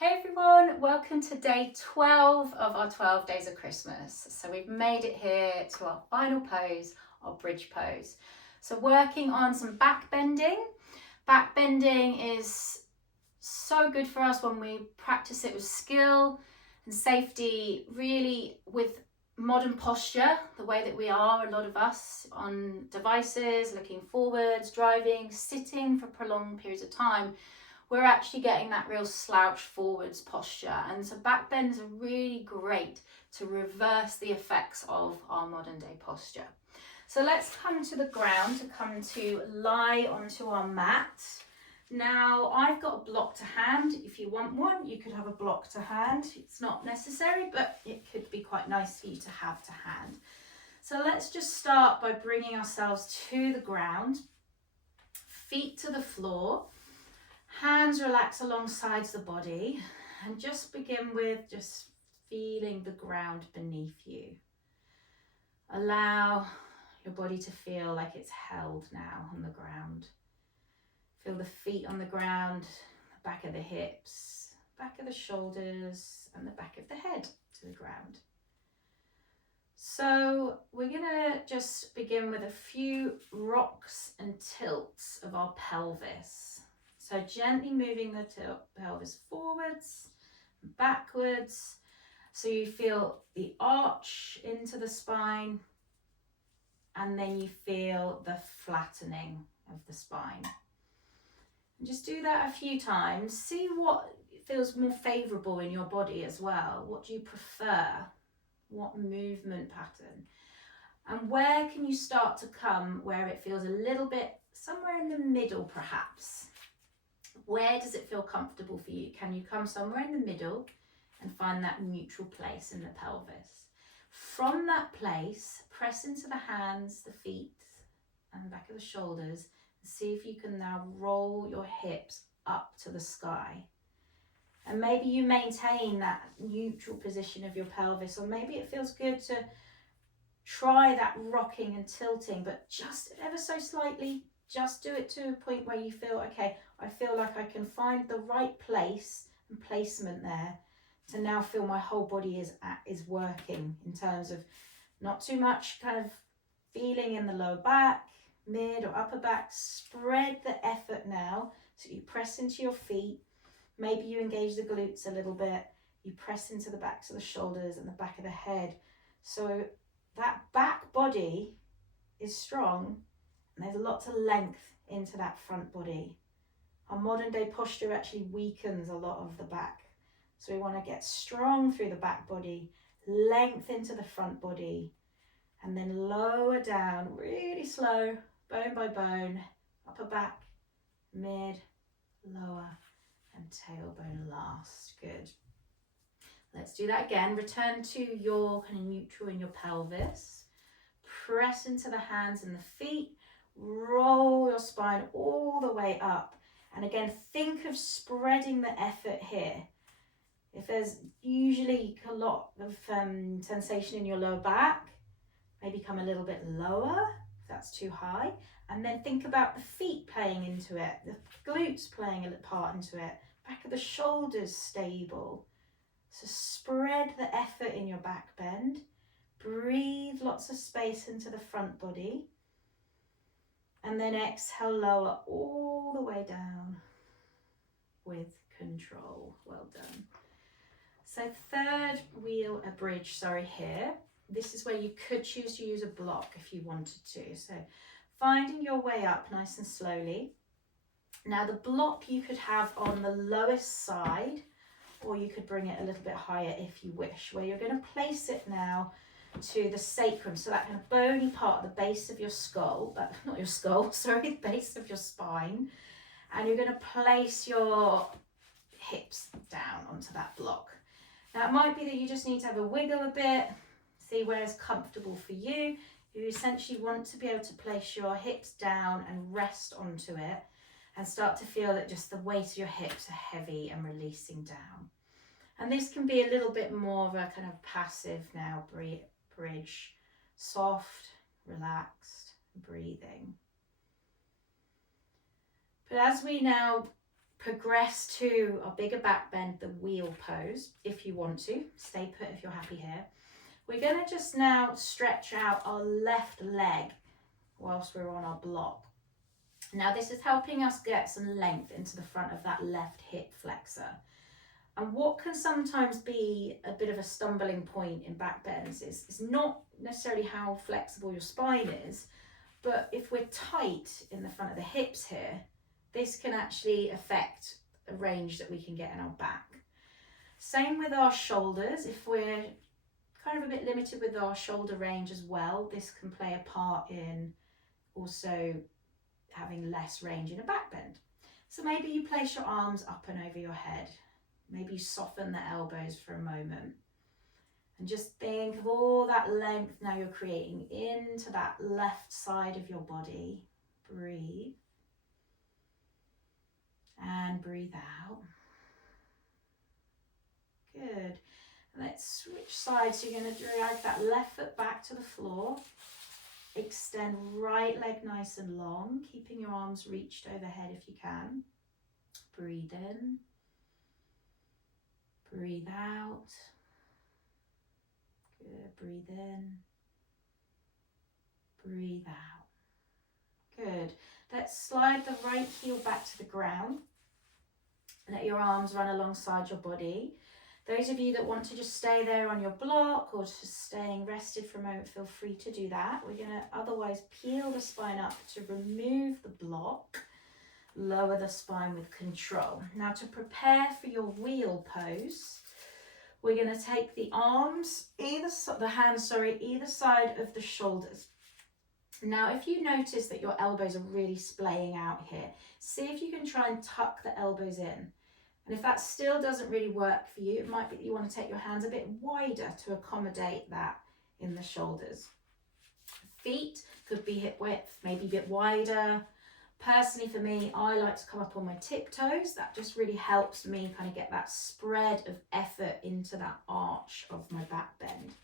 Hey everyone, welcome to day 12 of our 12 days of Christmas. So we've made it here to our final pose, our bridge pose. So working on some back bending. Back bending is so good for us when we practice it with skill and safety, really with modern posture, the way that we are, a lot of us on devices, looking forwards, driving, sitting for prolonged periods of time. We're actually getting that real slouch forwards posture, and so back bends are really great to reverse the effects of our modern day posture. So let's come to the ground, to come to lie onto our mat. Now I've got a block to hand. If you want one, you could have a block to hand. It's not necessary, but it could be quite nice for you to have to hand. So let's just start by bringing ourselves to the ground, feet to the floor. Hands relax alongside the body, and just begin with just feeling the ground beneath you. Allow your body to feel like it's held now on the ground. Feel the feet on the ground, the back of the hips, back of the shoulders, and the back of the head to the ground. So we're gonna just begin with a few rocks and tilts of our pelvis. So gently moving the pelvis forwards, backwards, so you feel the arch into the spine, and then you feel the flattening of the spine. And just do that a few times. See what feels more favourable in your body as well. What do you prefer? What movement pattern? And where can you start to come where it feels a little bit somewhere in the middle perhaps? Where does it feel comfortable for you? Can you come somewhere in the middle and find that neutral place in the pelvis? From that place, press into the hands, the feet, and the back of the shoulders. And see if you can now roll your hips up to the sky. And maybe you maintain that neutral position of your pelvis, or maybe it feels good to try that rocking and tilting, but just ever so slightly. Just do it to a point where you feel, okay, I feel like I can find the right place and placement there to now feel my whole body is working in terms of not too much kind of feeling in the lower back, mid or upper back. Spread the effort now. So you press into your feet. Maybe you engage the glutes a little bit. You press into the backs of the shoulders and the back of the head. So that back body is strong. And there's lots of length into that front body. Our modern day posture actually weakens a lot of the back. So we want to get strong through the back body, length into the front body, and then lower down, really slow, bone by bone, upper back, mid, lower, and tailbone last. Good. Let's do that again. Return to your kind of neutral in your pelvis. Press into the hands and the feet. Roll your spine all the way up. And again, think of spreading the effort here. If there's usually a lot of sensation in your lower back, maybe come a little bit lower if that's too high. And then think about the feet playing into it, the glutes playing a part into it, back of the shoulders stable. So spread the effort in your back bend. Breathe lots of space into the front body. And then exhale, lower all the way down with control. Well done. So third wheel, a bridge, here. This is where you could choose to use a block if you wanted to. So finding your way up nice and slowly. Now the block you could have on the lowest side, or you could bring it a little bit higher if you wish, where you're going to place it now to the sacrum, so that kind of bony part at the base of your skull, not your skull, sorry, the base of your spine, and you're going to place your hips down onto that block. Now it might be that you just need to have a wiggle a bit, see where is comfortable for you. You essentially want to be able to place your hips down and rest onto it, and start to feel that just the weight of your hips are heavy and releasing down. And this can be a little bit more of a kind of passive now bridge, soft, relaxed, breathing. But as we now progress to our bigger back bend, the wheel pose, if you want to. Stay put if you're happy here. We're going to just now stretch out our left leg whilst we're on our block. Now this is helping us get some length into the front of that left hip flexor. And what can sometimes be a bit of a stumbling point in back bends is not necessarily how flexible your spine is, but if we're tight in the front of the hips here, this can actually affect the range that we can get in our back. Same with our shoulders. If we're kind of a bit limited with our shoulder range as well, this can play a part in also having less range in a back bend. So maybe you place your arms up and over your head. Maybe you soften the elbows for a moment. And just think of all that length now you're creating into that left side of your body. Breathe. And breathe out. Good. Let's switch sides. So you're going to drag that left foot back to the floor. Extend right leg nice and long, keeping your arms reached overhead if you can. Breathe in. Breathe out. Good. Breathe in. Breathe out. Good. Let's slide the right heel back to the ground. Let your arms run alongside your body. Those of you that want to just stay there on your block or just staying rested for a moment, feel free to do that. We're going to otherwise peel the spine up to remove the block, lower the spine with control. Now to prepare for your wheel pose, we're going to take the arms, either side of the shoulders. Now, if you notice that your elbows are really splaying out here, see if you can try and tuck the elbows in. And if that still doesn't really work for you, it might be that you want to take your hands a bit wider to accommodate that in the shoulders. Feet could be hip width, maybe a bit wider. Personally for me, I like to come up on my tiptoes. That just really helps me kind of get that spread of effort into that arch of my back bend.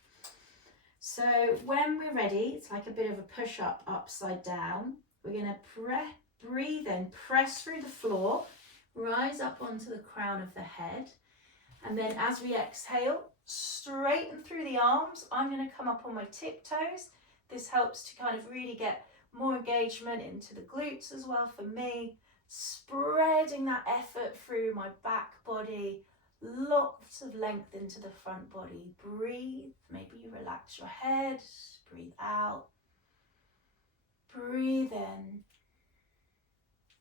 So when we're ready, it's like a bit of a push-up upside down. We're going to breathe in, press through the floor, rise up onto the crown of the head. And then as we exhale, straighten through the arms. I'm going to come up on my tiptoes. This helps to kind of really get more engagement into the glutes as well for me. Spreading that effort through my back body. Lots of length into the front body. Breathe. Maybe you relax your head. Breathe out. Breathe in.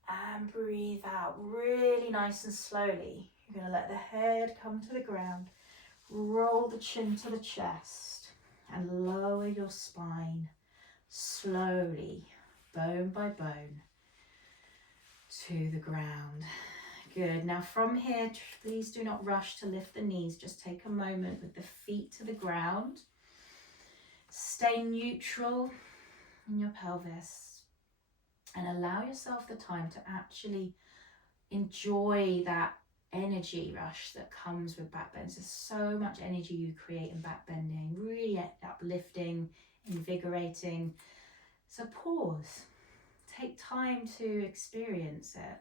And breathe out. Really nice and slowly. You're going to let the head come to the ground. Roll the chin to the chest. And lower your spine slowly, bone by bone, to the ground. Good. Now from here, please do not rush to lift the knees. Just take a moment with the feet to the ground. Stay neutral in your pelvis and allow yourself the time to actually enjoy that energy rush that comes with back bends. There's so much energy you create in back bending, really uplifting, invigorating. So pause. Take time to experience it.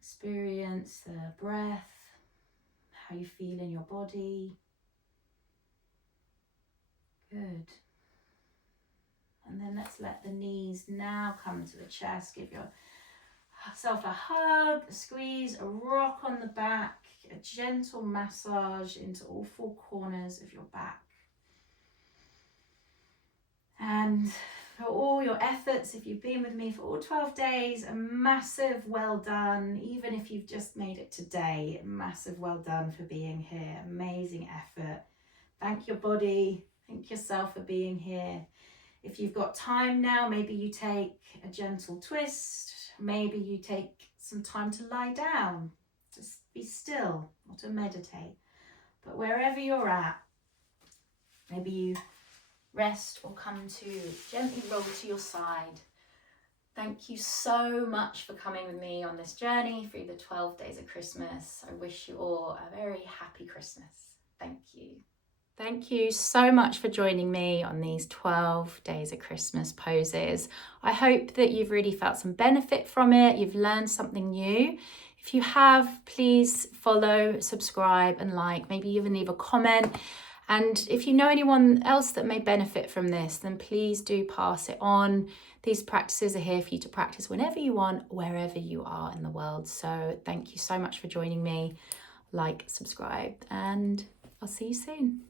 Experience the breath, how you feel in your body. Good. And then let's let the knees now come to the chest. Give yourself a hug, a squeeze, a rock on the back, a gentle massage into all four corners of your back. And for all your efforts, if you've been with me for all 12 days, a massive well done. Even if you've just made it today, a massive well done for being here. Amazing effort. Thank your body. Thank yourself for being here. If you've got time now, maybe you take a gentle twist. Maybe you take some time to lie down. Just be still or to meditate. But wherever you're at, maybe you rest or come to gently roll to your side. Thank you so much for coming with me on this journey through the 12 days of Christmas. I wish you all a very happy Christmas. Thank you. Thank you so much for joining me on these 12 days of Christmas poses. I hope that you've really felt some benefit from it. You've learned something new. If you have, please follow, subscribe and like, maybe even leave a comment. And if you know anyone else that may benefit from this, then please do pass it on. These practices are here for you to practice whenever you want, wherever you are in the world. So thank you so much for joining me. Like, subscribe, and I'll see you soon.